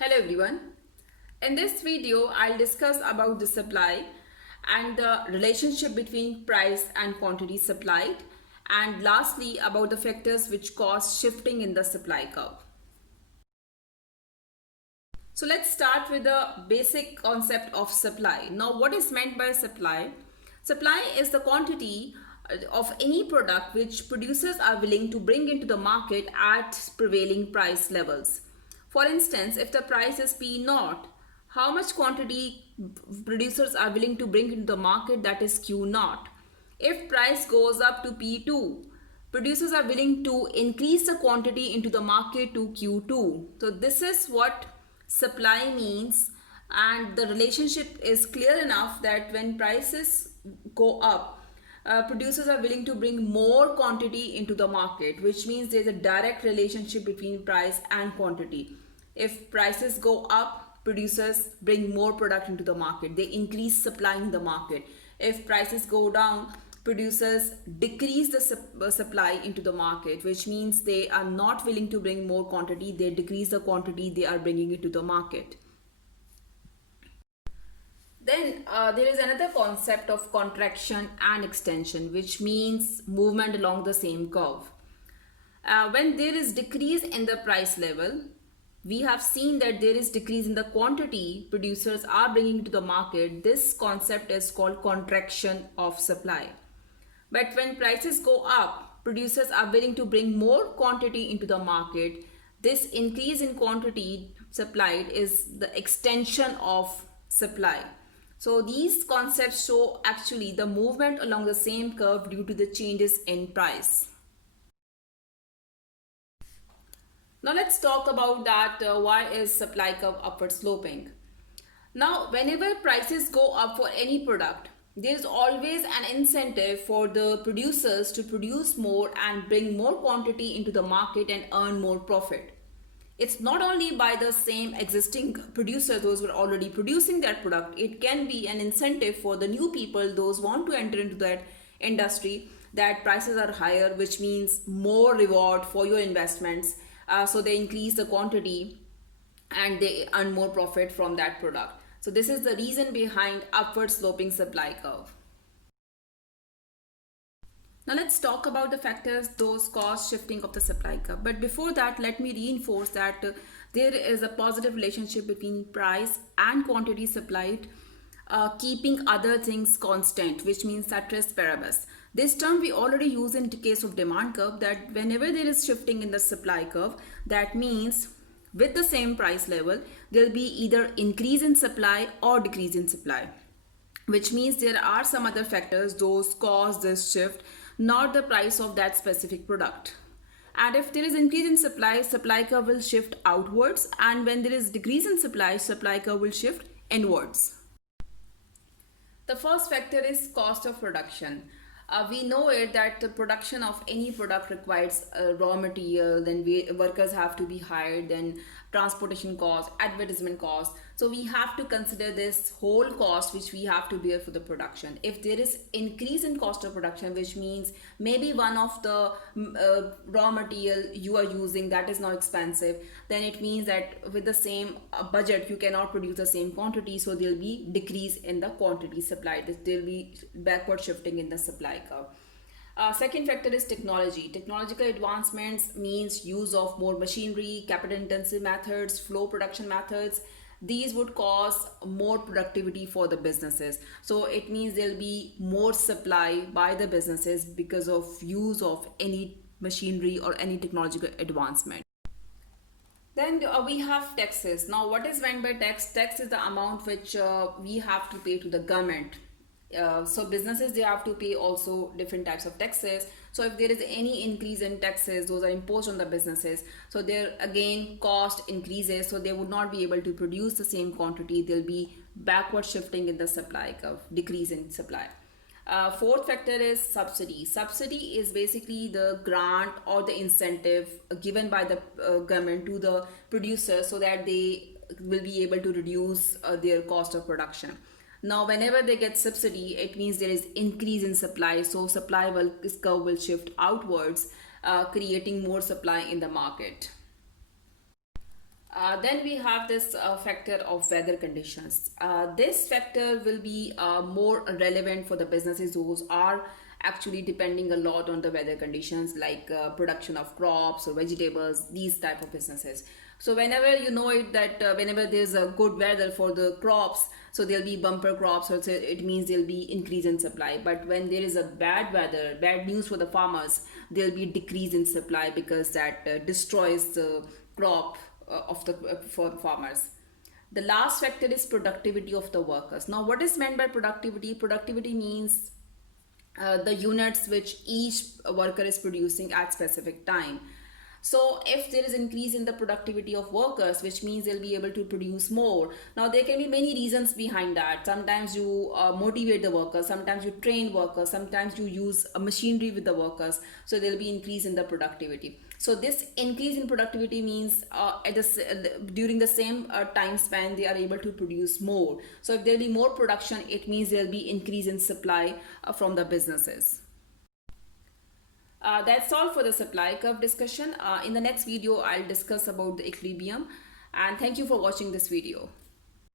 Hello everyone. In this video, I'll discuss about the supply and the relationship between price and quantity supplied, and lastly about the factors which cause shifting in the supply curve. So let's start with the basic concept of supply. Now, what is meant by supply? Supply is the quantity of any product which producers are willing to bring into the market at prevailing price levels. For instance, if the price is P naught, how much quantity producers are willing to bring into the market, that is Q naught. If price goes up to P2, producers are willing to increase the quantity into the market to Q2. So this is what supply means, and the relationship is clear enough that when prices go up, producers are willing to bring more quantity into the market, which means there's a direct relationship between price and quantity. If prices go up, producers bring more product into the market, they increase supply in the market. If prices go down, producers decrease the supply into the market, which means they are not willing to bring more quantity, they decrease the quantity they are bringing into the market. Then there is another concept of contraction and extension, which means movement along the same curve. When there is decrease in the price level, we have seen that there is decrease in the quantity producers are bringing to the market. This concept is called contraction of supply. But when prices go up, producers are willing to bring more quantity into the market. This increase in quantity supplied is the extension of supply. So these concepts show actually the movement along the same curve due to the changes in price. Now let's talk about that why is supply curve upward sloping. Now whenever prices go up for any product, there is always an incentive for the producers to produce more and bring more quantity into the market and earn more profit. It's not only by the same existing producers, those who are already producing that product. It can be an incentive for the new people, those who want to enter into that industry, that prices are higher, which means more reward for your investments. So they increase the quantity and they earn more profit from that product. So this is the reason behind upward sloping supply curve. Now let's talk about the factors those cause shifting of the supply curve. But before that, let me reinforce that there is a positive relationship between price and quantity supplied, keeping other things constant, which means ceteris paribus. This term we already use in the case of demand curve, that whenever there is shifting in the supply curve, that means with the same price level, there will be either increase in supply or decrease in supply, which means there are some other factors those cause this shift, not the price of that specific product. And if there is increase in supply, supply curve will shift outwards, and when there is decrease in supply, supply curve will shift inwards. The first factor is cost of production. We know it that the production of any product requires raw material, then workers have to be hired, then transportation cost, advertisement cost. So we have to consider this whole cost which we have to bear for the production. If there is increase in cost of production, which means maybe one of the raw material you are using that is now expensive, then it means that with the same budget you cannot produce the same quantity, so there will be decrease in the quantity supplied. There will be backward shifting in the supply curve. Second factor is technology. Technological advancements means use of more machinery, capital intensive methods, flow production methods. These would cause more productivity for the businesses. So it means there'll be more supply by the businesses because of use of any machinery or any technological advancement. Then we have taxes. Now, what is meant by tax? Tax is the amount which we have to pay to the government. So businesses, they have to pay also different types of taxes. So if there is any increase in taxes, those are imposed on the businesses. So there again cost increases, so they would not be able to produce the same quantity. There'll be backward shifting in the supply curve, decrease in supply. Fourth factor is subsidy. Subsidy is basically the grant or the incentive given by the government to the producers so that they will be able to reduce their cost of production. Now, whenever they get subsidy, it means there is increase in supply. So supply curve will shift outwards, creating more supply in the market. Then we have this factor of weather conditions. This factor will be more relevant for the businesses who are actually depending a lot on the weather conditions, like production of crops or vegetables, these type of businesses. So whenever you know it that whenever there's a good weather for the crops, so there'll be bumper crops, so it means there'll be increase in supply. But when there is a bad weather, bad news for the farmers, there'll be decrease in supply because that destroys the crop of the for farmers. The last factor is productivity of the workers. Now, what is meant by productivity? Productivity means the units which each worker is producing at specific time. So if there is increase in the productivity of workers, which means they'll be able to produce more. Now there can be many reasons behind that. Sometimes you motivate the workers, sometimes you train workers, sometimes you use a machinery with the workers, so there'll be increase in the productivity. So this increase in productivity means during the same time span they are able to produce more. So if there'll be more production, it means there'll be increase in supply from the businesses. That's all for the supply curve discussion. In the next video, I'll discuss about the equilibrium. And thank you for watching this video.